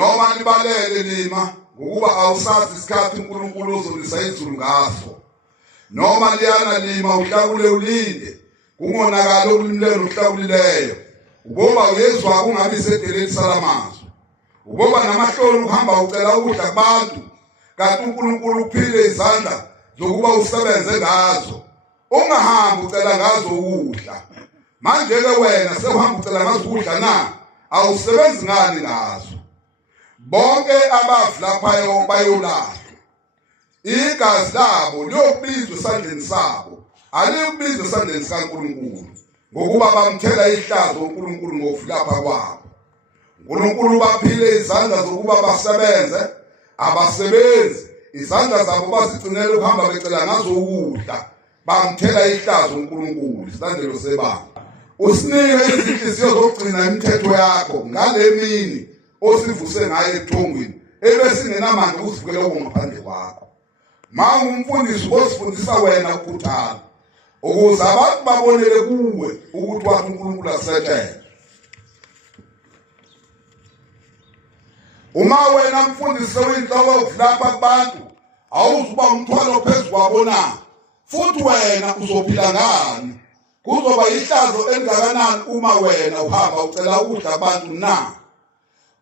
Noma libalele lima ngokuba awusazi isikhathi uNkulunkulu uzolisa izulu ngaso. Noma liyana lima uhlakule ulinde kungonakala okulimlelo uhlakulileyo. Uboba uyezwa kungabi sedeleni salamazwi. Uboba namahloni uhamba ucela ukudla kubantu kanti uNkulunkulu uphile izandla zokuba usebenze ngazo. Ungahambi ucela ngazo ukudla. Manje ke wena sewuhamba ucela ngazo ukudla na awusebenzi ngani ngazo. Bonke abafi lapha bayolahlwa. Igazi labo liyobizwa esandleni sabo. Aliyobizwa esandleni sikaNkulunkulu. Ngokuba bamthela ihlazo uNkulunkulu ngokufika kwabo. uNkulunkulu baphile izandla zokuba basebenze, abasebenzi izandla zabo bazigcinele ukuhamba becela ngazo ukudla. Bamthela ihlazo uNkulunkulu isandlelo sebanga. Usinike izinhliziyo zokugcina imithetho yakho ngale mini osivuse ngayo ebuthongweni ebesingenamandla ukusivikela ngaphandle kwakho. Manje umfundisi osifundisa wena ukukhuthala ukuze abantu babonele kuwe ukuthi wathi uNkulunkulu asetshele. Uma wena mfundisi uyinhloko ukuvulapha kubantu awuzuba umthwalo phezulu kwabo na futhi wena uzophila ngani? Kuzoba ihlazo engakanani uma wena uhamba ucela ukudla abantu na?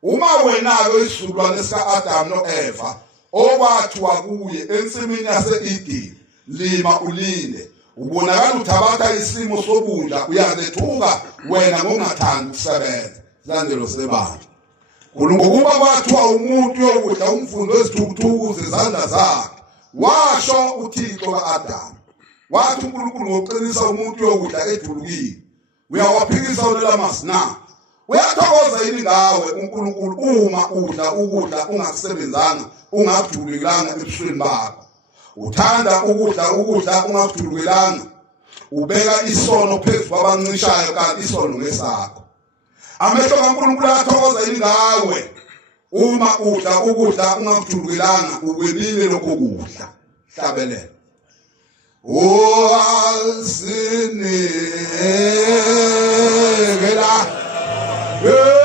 Uma wena-ke isizukulwane sika-Adamu no-Eva okwathiwa kuye ensimini yase-Edeni lima ulinde ubonakala uthabatha isimo sobudla uyazethuka wena ngokungathandi ukusebenza isandlelo sebandla. Ngokuba kwathiwa umuntu uyokudla umfundo wezithukuthuku zezandla zakhe washo uThixo ka-Adamu wathi uNkulunkulu ngokuqinisa umuntu uyokudla ejulukile uyawaphikisa uLamasi na? Uyathokoza yini ngawe uNkulunkulu uma udla ukudla ungakusebenzanga ungakujulukilanga ebusweni bakho? Uthanda ukudla ungakujulukilanga ubeka isono phezulu kwabancishayo kanti isono ngesakho. Amehlo kaNkulunkulu ayathokoza yini ngawe uma udla ukudla ungakujulukilanga ukwebile lokho kudla? Hlabelela. Oasinikela Oh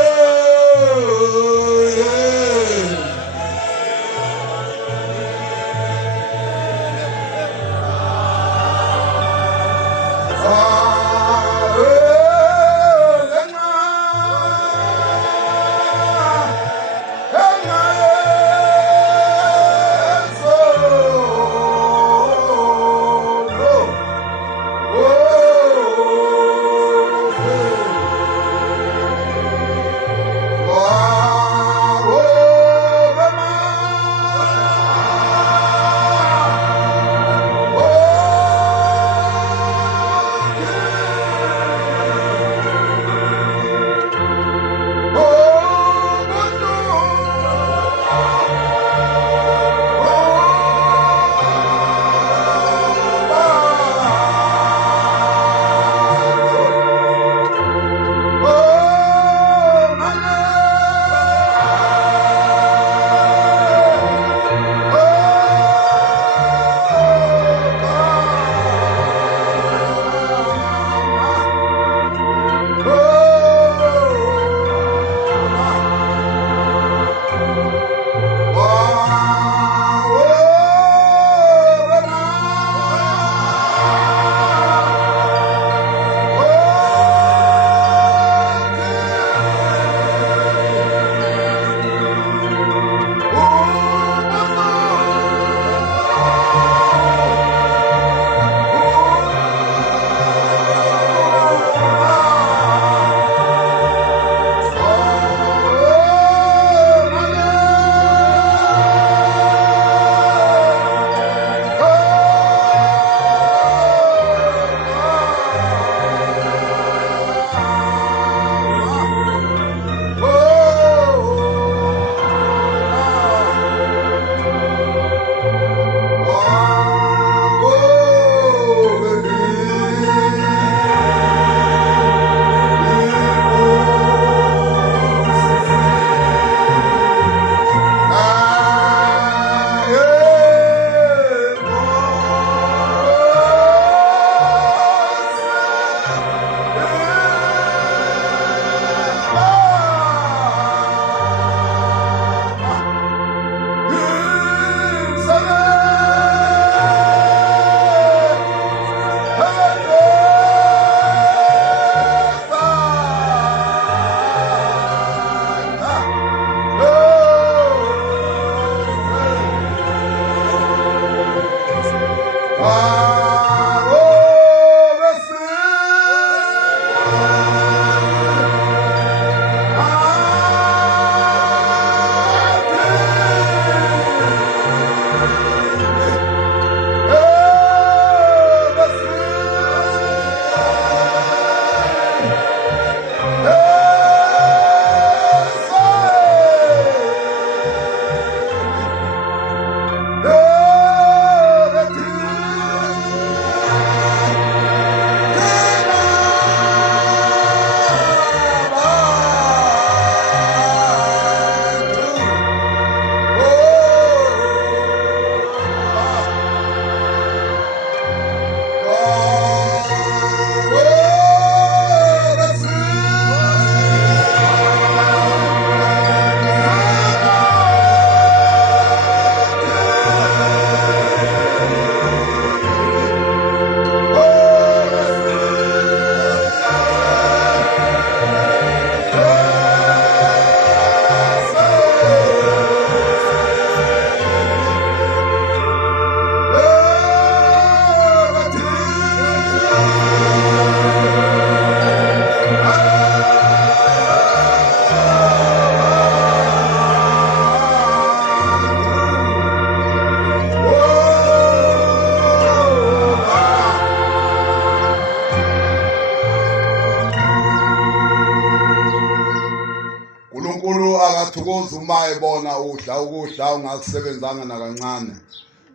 uyathokoza uma ebona ukudla ungakusebenzanga nakancane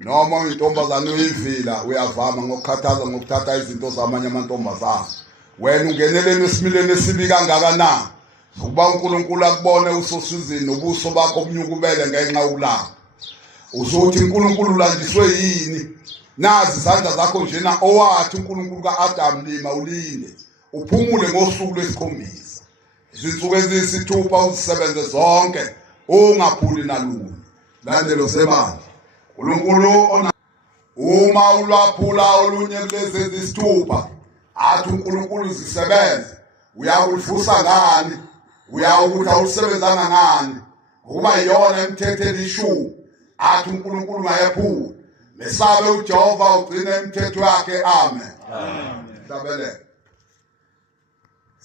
noma uyintombazane uyivila uyavama ngokukhathaza ngokuthatha izinto zamanye amantombazane wena ungeneleni esimileni esibi kangakanani ukuba uNkulunkulu akubone usosizini nobuso bakho obunyukubele ngenxa yokulanga uzothi uNkulunkulu ulandiswe yini nazi izandla zakho njena owathi uNkulunkulu kaAdam lima ulinde uphumule ngosuku lwesikhombisa izinsuku eziyisithupha uzisebenze zonke ungaphuli nalunye landelo sebandla uNkulunkulu uma ulwaphula olunye kulezi ezisithupha athi uNkulunkulu zisebenze uyakulifusa ngani uyawukuthi awusebenzanga ngani ukuba iyona emthethweni ishu athi uNkulunkulu mayephula mesabe uJehova ugcine imithetho yakhe amen hlabelele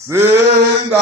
sindaleba